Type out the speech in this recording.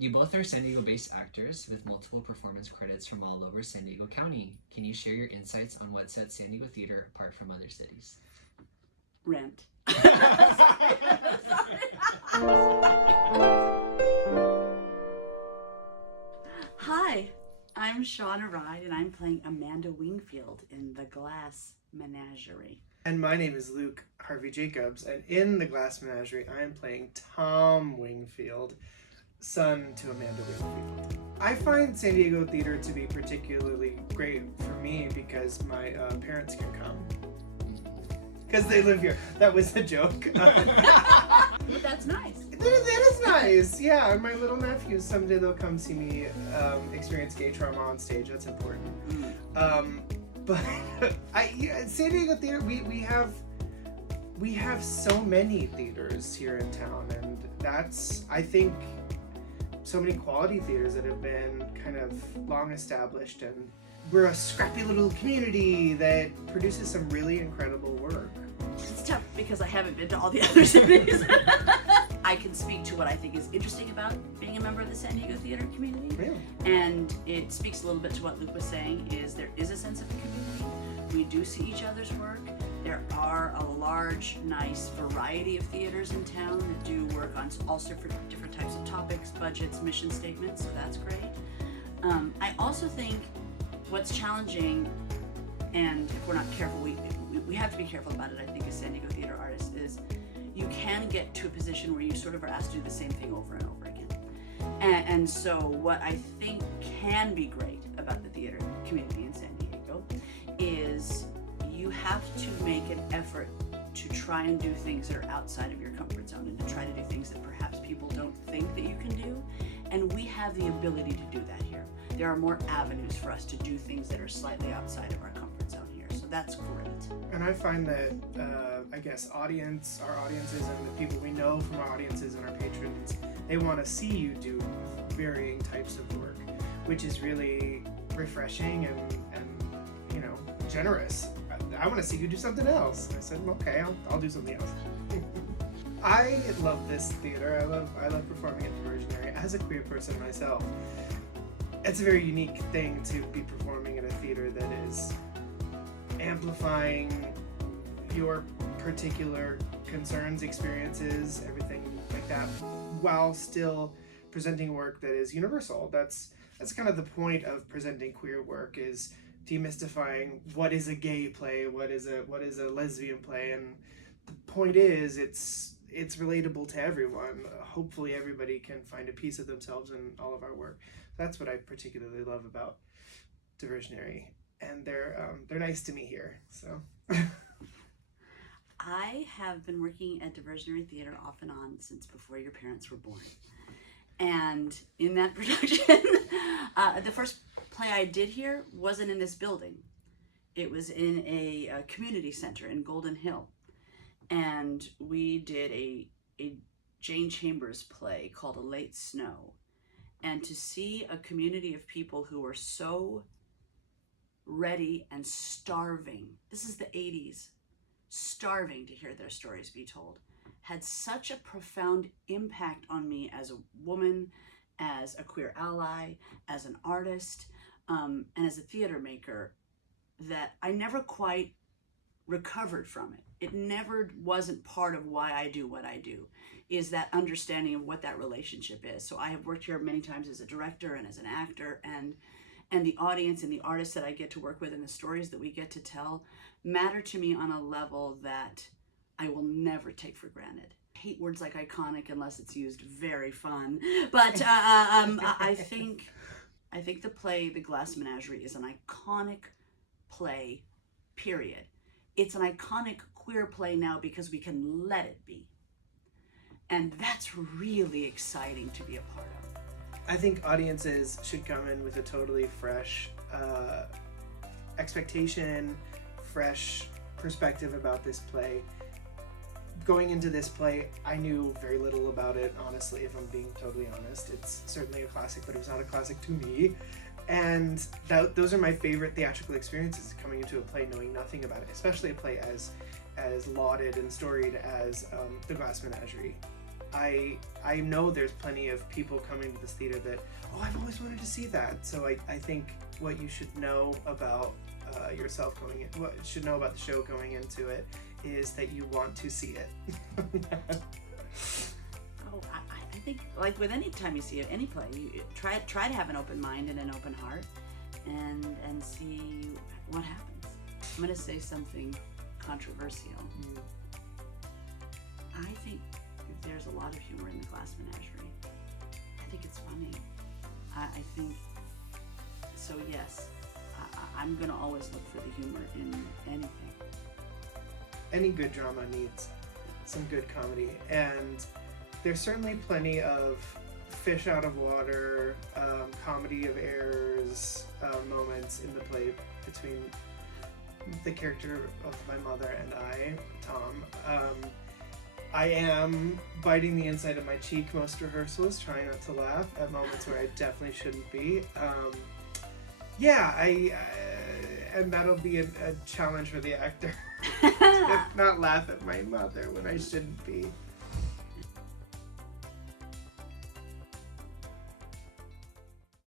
You both are San Diego-based actors with multiple performance credits from all over San Diego County. Can you share your insights on what sets San Diego theater apart from other cities? Rent. Hi, I'm Shana Wride, and I'm playing Amanda Wingfield in the GLASS Menagerie. And my name is Luke Harvey Jacobs, and in the GLASS Menagerie, I am playing Tom Wingfield, son to Amanda Wingfield. I find San Diego theater to be particularly great for me because my parents can come. Because they live here. That was a joke. But that's nice. That is nice, yeah. And my little nephews, someday they'll come see me experience gay trauma on stage. That's important. But San Diego theater, we have so many theaters here in town, and that's, I think, so many quality theaters that have been kind of long established, and we're a scrappy little community that produces some really incredible work. It's tough because I haven't been to all the other cities. I can speak to what I think is interesting about being a member of the San Diego theater community. Really? And it speaks a little bit to what Luke was saying, is there is a sense of a community. We do see each other's work. There are a large, nice variety of theaters in town that do work on all different types of topics, budgets, mission statements, so that's great. I also think what's challenging, and if we're not careful, we have to be careful about it, I think, as San Diego theater artists, is you can get to a position where you sort of are asked to do the same thing over and over again. And so what I think can be great about the theater community in San Diego is you have to make an effort to try and do things that are outside of your comfort zone, and to try to do things that perhaps people don't think that you can do. And we have the ability to do that here. There are more avenues for us to do things that are slightly outside of our comfort zone here, so that's great. And I find that, I guess, our audiences and the people we know from our audiences and our patrons, they want to see you do varying types of work, which is really refreshing and generous. I want to see you do something else. And I said, okay, I'll do something else. I love this theater. I love performing at Diversionary as a queer person myself. It's a very unique thing to be performing in a theater that is amplifying your particular concerns, experiences, everything like that, while still presenting work that is universal. That's kind of the point of presenting queer work, is demystifying what is a gay play, what is a lesbian play, and the point is it's relatable to everyone. Hopefully everybody can find a piece of themselves in all of our work. That's what I particularly love about Diversionary, and they're nice to me here. So I have been working at Diversionary Theater off and on since before your parents were born. And in that production, the first play I did here wasn't in this building. It was in a community center in Golden Hill. And we did a Jane Chambers play called A Late Snow. And to see a community of people who were so ready and starving, this is the 80s, starving to hear their stories be told, had such a profound impact on me as a woman, as a queer ally, as an artist, and as a theater maker, that I never quite recovered from it. It never wasn't part of why I do what I do, is that understanding of what that relationship is. So I have worked here many times as a director and as an actor, and the audience and the artists that I get to work with and the stories that we get to tell matter to me on a level that I will never take for granted. I hate words like iconic unless it's used very fun, but I think the play, The GLASS Menagerie, is an iconic play, period. It's an iconic queer play now because we can let it be. And that's really exciting to be a part of. I think audiences should come in with a totally fresh expectation, fresh perspective about this play. Going into this play, I knew very little about it, honestly, if I'm being totally honest. It's certainly a classic, but it was not a classic to me. And those are my favorite theatrical experiences, coming into a play knowing nothing about it, especially a play as lauded and storied as The GLASS Menagerie. I know there's plenty of people coming to this theater that, oh, I've always wanted to see that. So I think what you should know about yourself going in, what you should know about the show going into it, is that you want to see it. Oh, I think, like with any time you see any play, you try to have an open mind and an open heart, and see what happens. I'm going to say something controversial. I think there's a lot of humor in the Glass Menagerie. I think it's funny. I think so. Yes, I'm going to always look for the humor in anything. Any good drama needs some good comedy, and there's certainly plenty of fish out of water, comedy of errors moments in the play between the character of my mother and I, Tom. I am biting the inside of my cheek most rehearsals, trying not to laugh at moments where I definitely shouldn't be. And that'll be a challenge for the actor. To not laugh at my mother when I shouldn't be.